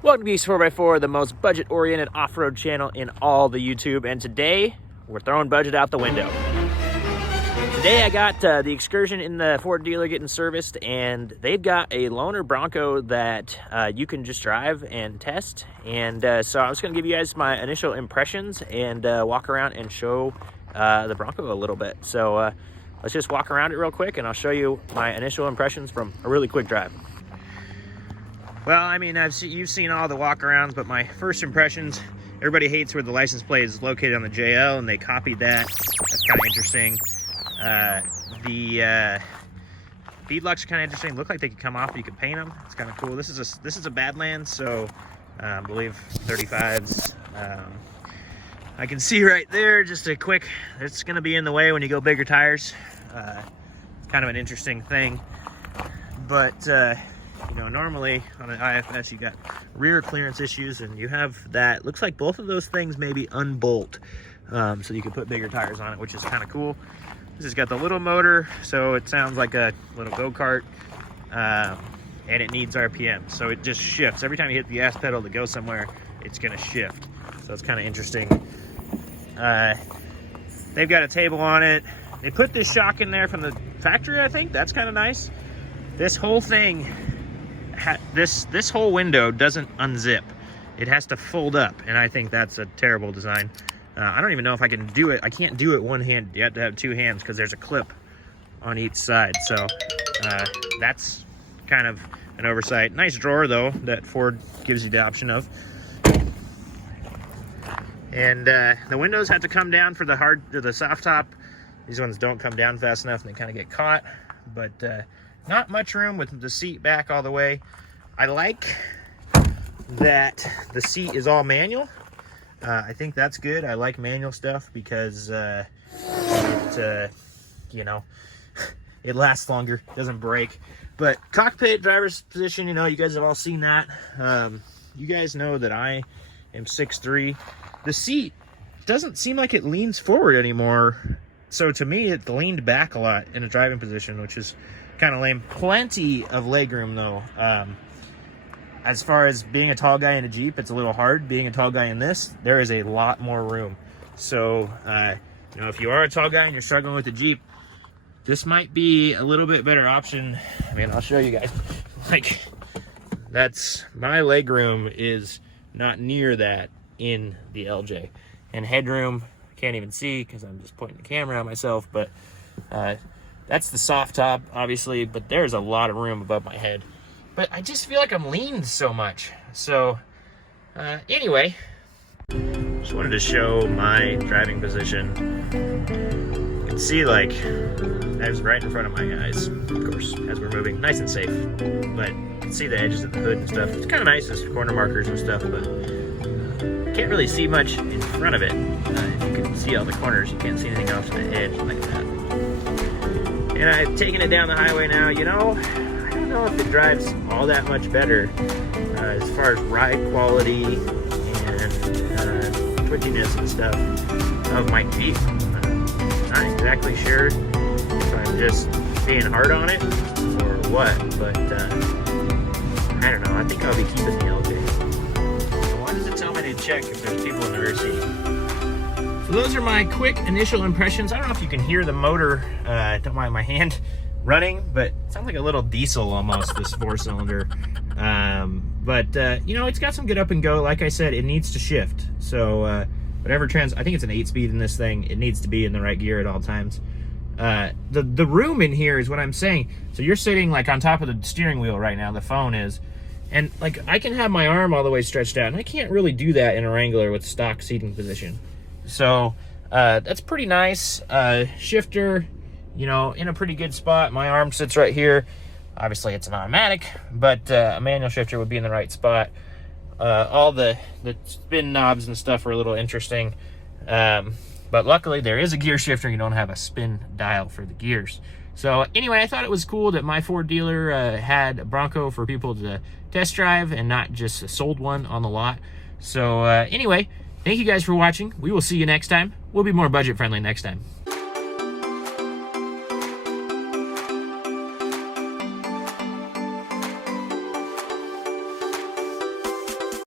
Welcome to Beast4x4, the most budget-oriented off-road channel in all the YouTube, and today we're throwing budget out the window. Today I got the Excursion in the Ford dealer getting serviced, and they've got a loaner Bronco that you can just drive and test. And so I was going to give you guys my initial impressions and walk around and show the Bronco a little bit. So let's just walk around it real quick, and I'll show you my initial impressions from a really quick drive. Well, I mean, you've seen all the walk-arounds, but my first impressions, everybody hates where the license plate is located on the JL, and they copied that. That's kind of interesting. The beadlocks are kind of interesting. Look like they could come off, but you could paint them. It's kind of cool. This is a Badlands, so I believe 35s. I can see right there, just a quick, it's going to be in the way when you go bigger tires. It's kind of an interesting thing, but you know, normally on an IFS you got rear clearance issues, and you have that. Looks like both of those things maybe unbolt, so you can put bigger tires on it, which is kind of cool. This has got the little motor, so it sounds like a little go-kart, and it needs RPM, so it just shifts. Every time you hit the gas pedal to go somewhere, it's going to shift, so it's kind of interesting. They've got a table on it. They put this shock in there from the factory, I think. That's kind of nice. This whole thing, this whole window doesn't unzip. It has to fold up, and I think that's a terrible design. I don't even know if I can do it. I can't do it one hand. You have to have two hands because there's a clip on each side. So that's kind of an oversight. Nice drawer though that Ford gives you the option of. And the windows have to come down for the soft top. These ones don't come down fast enough and they kind of get caught. But not much room with the seat back all the way. I like that the seat is all manual. I think that's good. I like manual stuff because you know, it lasts longer, doesn't break. But cockpit, driver's position, you know, you guys have all seen that. You guys know that I am 6'3". The seat doesn't seem like it leans forward anymore. So to me, it leaned back a lot in a driving position, which is kind of lame. Plenty of legroom though. As far as being a tall guy in a Jeep, it's a little hard. Being a tall guy in this, there is a lot more room. So, you know, if you are a tall guy and you're struggling with the Jeep, this might be a little bit better option. I mean, I'll show you guys. Like, my legroom is not near that in the LJ. And headroom, can't even see because I'm just pointing the camera at myself, but that's the soft top, obviously, but there's a lot of room above my head. But I just feel like I'm leaned so much. So, anyway, just wanted to show my driving position. You can see, like, I was right in front of my eyes, of course, as we're moving, nice and safe. But you can see the edges of the hood and stuff. It's kind of nice, there's corner markers and stuff, but can't really see much in front of it. You can see all the corners, you can't see anything off to the edge like that. And I've taken it down the highway now, you know. I don't know if it drives all that much better as far as ride quality and twitchiness and stuff of my Jeep. Not exactly sure if I'm just being hard on it or what, but I don't know. I think I'll be keeping the LJ. Why does it tell me to check if there's people in the rear seat? So those are my quick initial impressions. I don't know if you can hear the motor. Don't mind my hand running, but it sounds like a little diesel almost, this 4-cylinder. But you know, it's got some good up and go. Like I said, it needs to shift. So whatever I think it's an 8-speed in this thing. It needs to be in the right gear at all times. The room in here is what I'm saying. So you're sitting like on top of the steering wheel right now, the phone is. And like I can have my arm all the way stretched out, and I can't really do that in a Wrangler with stock seating position. So that's pretty nice. Shifter, you know, in a pretty good spot. My arm sits right here. Obviously it's an automatic, but a manual shifter would be in the right spot. All the spin knobs and stuff are a little interesting. But luckily there is a gear shifter. You don't have a spin dial for the gears. So anyway, I thought it was cool that my Ford dealer had a Bronco for people to test drive and not just sold one on the lot. So anyway, thank you guys for watching. We will see you next time. We'll be more budget friendly next time.